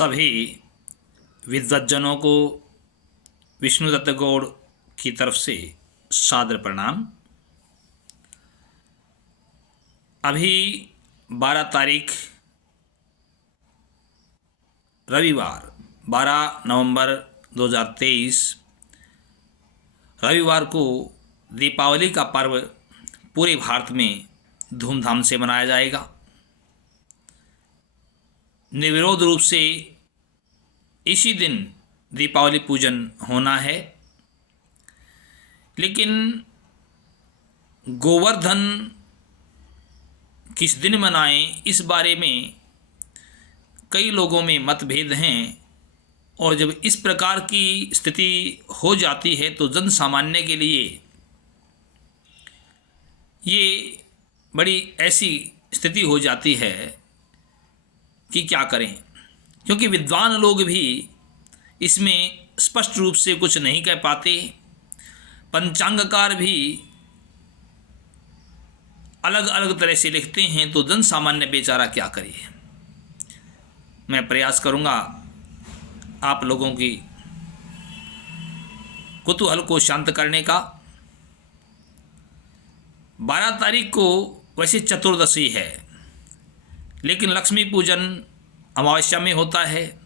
सभी विद्वज्जनों को विष्णुदत्त गौड़ की तरफ से सादर प्रणाम। अभी 12 तारीख रविवार 12 नवंबर 2023 रविवार को दीपावली का पर्व पूरे भारत में धूमधाम से मनाया जाएगा। निर्विरोध रूप से इसी दिन दीपावली पूजन होना है, लेकिन गोवर्धन किस दिन मनाएं इस बारे में कई लोगों में मतभेद हैं। और जब इस प्रकार की स्थिति हो जाती है तो जन सामान्य के लिए ये बड़ी ऐसी स्थिति हो जाती है कि क्या करें, क्योंकि विद्वान लोग भी इसमें स्पष्ट रूप से कुछ नहीं कह पाते। पंचांगकार भी अलग अलग तरह से लिखते हैं, तो जन सामान्य बेचारा क्या करे। मैं प्रयास करूंगा आप लोगों की कुतूहल को शांत करने का। 12 तारीख को वैसे चतुर्दशी है, लेकिन लक्ष्मी पूजन अमावस्या में होता है।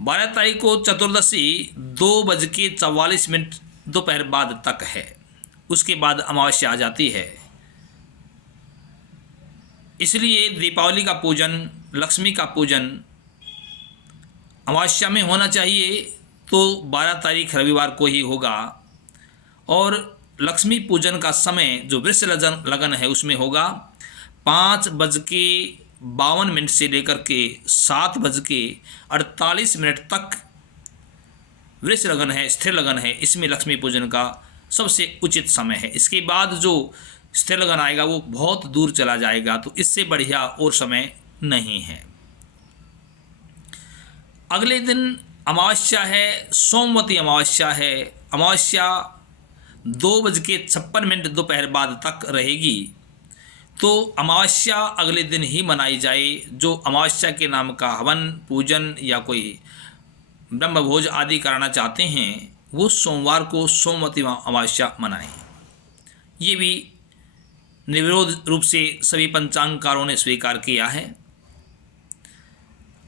12 तारीख को चतुर्दशी 2:44 दोपहर बाद तक है, उसके बाद अमावस्या आ जाती है। इसलिए दीपावली का पूजन, लक्ष्मी का पूजन अमावस्या में होना चाहिए, तो 12 तारीख रविवार को ही होगा। और लक्ष्मी पूजन का समय जो वृष लगन है उसमें होगा 5:52 से लेकर के 7:48 तक वृष लगन है, स्थिर लगन है। इसमें लक्ष्मी पूजन का सबसे उचित समय है। इसके बाद जो स्थिर लगन आएगा वो बहुत दूर चला जाएगा, तो इससे बढ़िया और समय नहीं है। अगले दिन अमावस्या है, सोमवती अमावस्या है। अमावस्या 2:56 दोपहर बाद तक रहेगी, तो अमावस्या अगले दिन ही मनाई जाए। जो अमावस्या के नाम का हवन पूजन या कोई ब्रह्मभोज आदि कराना चाहते हैं वो सोमवार को सोमवती अमावस्या मनाएं। ये भी निर्विरोध रूप से सभी पंचांगकारों ने स्वीकार किया है।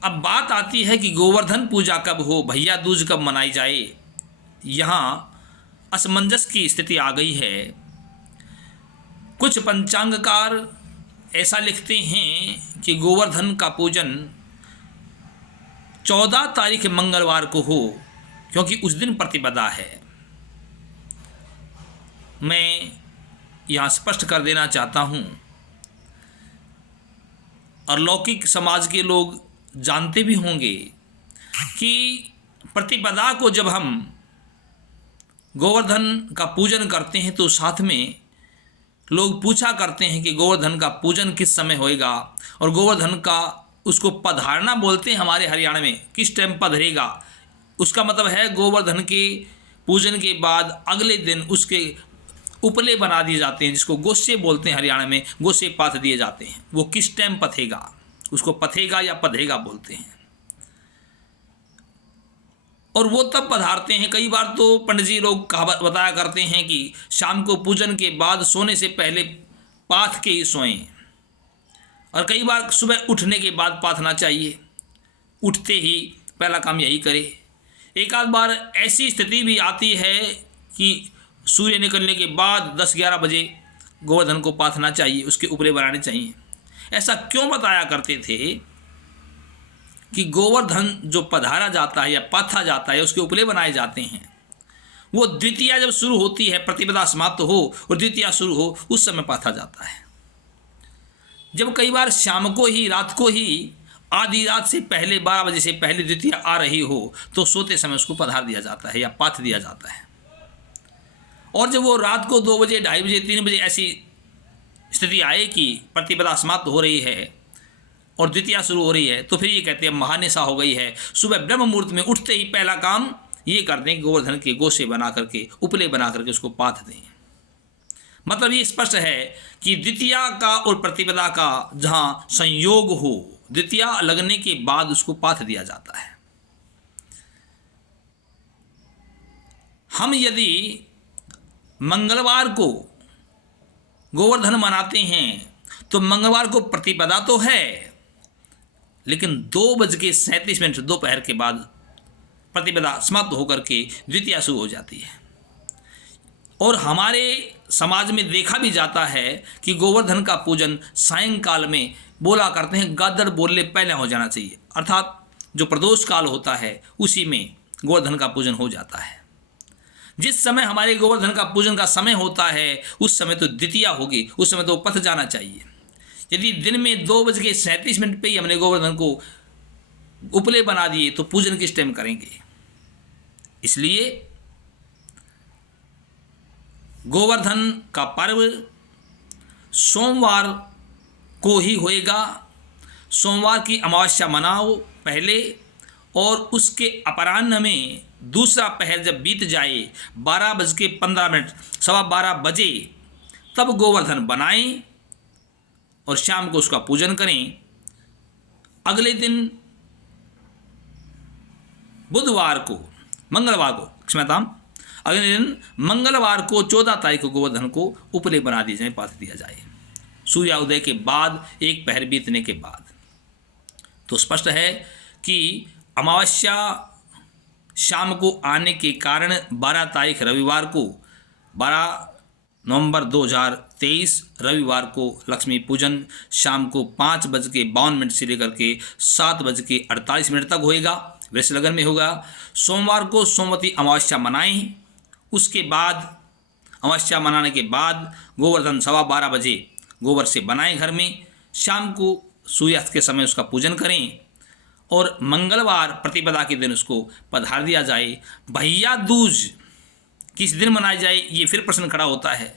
अब बात आती है कि गोवर्धन पूजा कब हो, भैया दूज कब मनाई जाए। यहाँ असमंजस की स्थिति आ गई है। कुछ पंचांगकार ऐसा लिखते हैं कि गोवर्धन का पूजन 14 तारीख मंगलवार को हो, क्योंकि उस दिन प्रतिपदा है। मैं यहाँ स्पष्ट कर देना चाहता हूँ, और लौकिक समाज के लोग जानते भी होंगे कि प्रतिपदा को जब हम गोवर्धन का पूजन करते हैं तो साथ में लोग पूछा करते हैं कि गोवर्धन का पूजन किस समय होएगा, और गोवर्धन का उसको पधारना बोलते हैं हमारे हरियाणा में, किस टाइम पधरेगा। उसका मतलब है गोवर्धन के पूजन के बाद अगले दिन उसके उपले बना दिए जाते हैं, जिसको गोसे बोलते हैं हरियाणा में, गोसे पाथ दिए जाते हैं। वो किस टाइम पथेगा, उसको पथेगा या पधेगा बोलते हैं। और वो तब पधारते हैं। कई बार तो पंडित जी लोग कहावत बताया करते हैं कि शाम को पूजन के बाद सोने से पहले पाथ के ही सोएं, और कई बार सुबह उठने के बाद पाथना चाहिए, उठते ही पहला काम यही करे। एक आध बार ऐसी स्थिति भी आती है कि सूर्य निकलने के बाद 10-11 बजे गोवर्धन को पाथना चाहिए, उसके उपले बनाने चाहिए। ऐसा क्यों बताया करते थे कि गोवर्धन जो पधारा जाता है या पाथा जाता है, उसके उपले बनाए जाते हैं, वो द्वितीया जब शुरू होती है, प्रतिपदा समाप्त हो और द्वितीया शुरू हो, उस समय पाथा जाता है। जब कई बार शाम को ही, रात को ही, आधी रात से पहले 12 बजे से पहले द्वितीया आ रही हो, तो सोते समय उसको पधार दिया जाता है या पाथ दिया जाता है। और जब वो रात को 2 बजे, 2:30 बजे, 3 बजे ऐसी स्थिति आए कि प्रतिपदा समाप्त हो रही है और द्वितीया शुरू हो रही है, तो फिर ये कहते हैं महानिशा हो गई है। सुबह ब्रह्म मुहूर्त में उठते ही पहला काम ये कर दें, गोवर्धन के गोसे बना करके, उपले बना करके उसको पाथ दें। मतलब ये स्पष्ट है कि द्वितीया का और प्रतिपदा का जहाँ संयोग हो, द्वितीया लगने के बाद उसको पाथ दिया जाता है। हम यदि मंगलवार को गोवर्धन मनाते हैं तो मंगलवार को प्रतिपदा तो है, लेकिन 2:37 दोपहर के बाद प्रतिपदा समाप्त होकर के द्वितीया शुरू हो जाती है। और हमारे समाज में देखा भी जाता है कि गोवर्धन का पूजन सायंकाल में बोला करते हैं, गादड़ बोलने पहले हो जाना चाहिए, अर्थात जो प्रदोष काल होता है उसी में गोवर्धन का पूजन हो जाता है। जिस समय हमारे गोवर्धन का पूजन का समय होता है उस समय तो द्वितीया होगी, उस समय तो पथ जाना चाहिए। यदि दिन में 2:37 पे ही हमने गोवर्धन को उपले बना दिए तो पूजन किस टाइम करेंगे। इसलिए गोवर्धन का पर्व सोमवार को ही होएगा। सोमवार की अमावस्या मनाओ पहले, और उसके अपराह्न में दूसरा पहर जब बीत जाए 12:15 12:15 बजे तब गोवर्धन बनाएं और शाम को उसका पूजन करें। अगले दिन बुधवार को, मंगलवार को, क्षम्यताम, अगले दिन मंगलवार को 14 तारीख को गोवर्धन को उपले बना दिया जाए, पाथ दिया जाए सूर्योदय के बाद, एक पहर बीतने के बाद। तो स्पष्ट है कि अमावस्या शाम को आने के कारण 12 तारीख रविवार को, 12 नवंबर 2023 रविवार को लक्ष्मी पूजन शाम को 5:52 से लेकर के 7:48 तक होएगा, वृश्चिक लगन में होगा। सोमवार को सोमवती अमावस्या मनाएं, उसके बाद अमावस्या मनाने के बाद गोवर्धन 12:15 बजे गोबर से बनाएं घर में, शाम को सूर्यास्त के समय उसका पूजन करें और मंगलवार प्रतिपदा के दिन उसको पधार दिया जाए। भैया दूज किस दिन मनाई जाए ये फिर प्रश्न खड़ा होता है।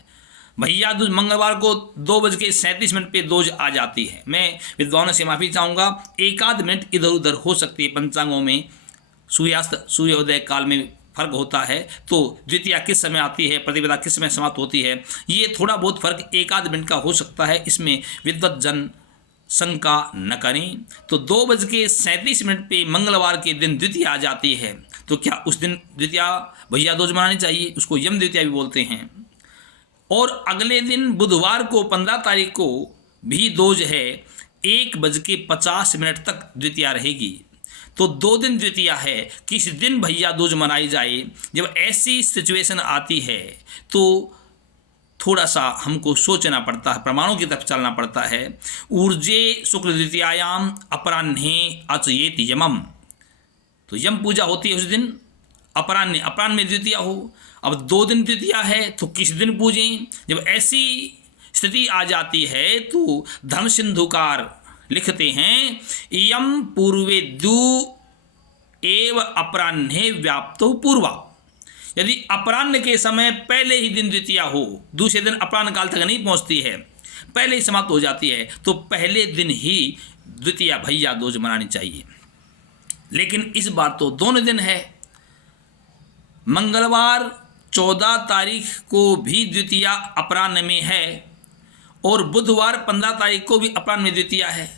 भैया दूज मंगलवार को 2:37 पे दूज आ जाती है। मैं विद्वानों से माफ़ी चाहूँगा, 1 मिनट इधर उधर हो सकती है, पंचांगों में सूर्यास्त सूर्योदय काल में फर्क होता है, तो द्वितीया किस समय आती है, प्रतिपदा किस समय समाप्त होती है, ये थोड़ा बहुत फर्क 1 मिनट का हो सकता है। इसमें विद्वत जन शंका न करें। तो 2:37 पे मंगलवार के दिन द्वितीया आ जाती है, तो क्या उस दिन द्वितीया भैया दूज मनानी चाहिए, उसको यम द्वितीया भी बोलते हैं। और अगले दिन बुधवार को 15 तारीख को भी दूज है, 1:50 तक द्वितीया रहेगी। तो 2 दिन द्वितीया है। किस दिन भैया दूज मनाई जाए, जब ऐसी सिचुएशन आती है तो थोड़ा सा हमको सोचना पड़ता है, प्रमाणों की तरफ चलना पड़ता है। ऊर्जे शुक्ल द्वितीयायाम अपराह्ने अचयेत यमम, तो यम पूजा होती है उस दिन अपराह्न में द्वितीया हो। अब 2 दिन द्वितीया है तो किस दिन पूजें, जब ऐसी स्थिति आ जाती है तो धर्म सिंधुकार लिखते हैं यम पूर्वे द्यु एव अपराह्ने व्याप्तो पूर्वा। यदि अपराह्न के समय पहले ही दिन द्वितीया हो, दूसरे दिन अपराह्न काल तक नहीं पहुंचती है, पहले ही समाप्त हो जाती है, तो पहले दिन ही द्वितीया भैया दूज मनानी चाहिए। लेकिन इस बार तो दोनों दिन है, मंगलवार 14 तारीख को भी द्वितीया अपराह्न में है और बुधवार 15 तारीख को भी अपराह्न में द्वितीया है।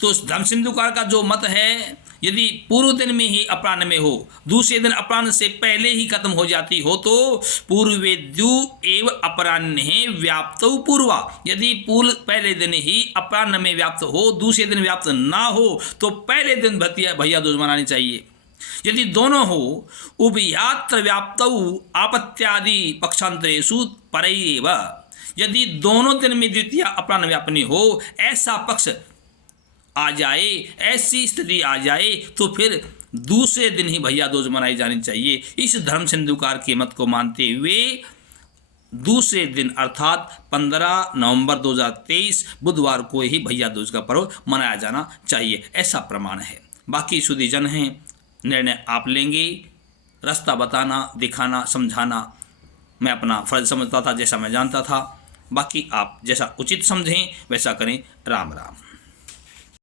तो धर्म सिंधुकार का जो मत है, यदि पूर्व दिन में ही अपराह्न में हो, दूसरे दिन अपराह्न से पहले ही खत्म हो जाती हो, तो पूर्वेद्यु एव अपराह्ने व्याप्तो पूर्वा। यदि पूर्व पहले दिन ही अपराह्न में व्याप्त हो, दूसरे दिन व्याप्त ना हो, तो पहले दिन भैया दूज मनानी चाहिए। यदि दोनों हो, उभयात्र व्याप्तौ आपत्यादि पक्षांतरेषु परैव, यदि दोनों दिन में द्वितीया अपराह्न व्यापनी हो, ऐसा पक्ष आ जाए, ऐसी स्थिति आ जाए, तो फिर दूसरे दिन ही भैया दूज मनाई जानी चाहिए। इस धर्म सिंधुकार के मत को मानते हुए दूसरे दिन अर्थात 15 नवंबर 2023 बुधवार को ही भैया दूज का पर्व मनाया जाना चाहिए, ऐसा प्रमाण है। बाकी सुधीजन हैं, निर्णय आप लेंगे। रास्ता बताना, दिखाना, समझाना मैं अपना फर्ज समझता था, जैसा मैं जानता था। बाकी आप जैसा उचित समझें वैसा करें। राम राम।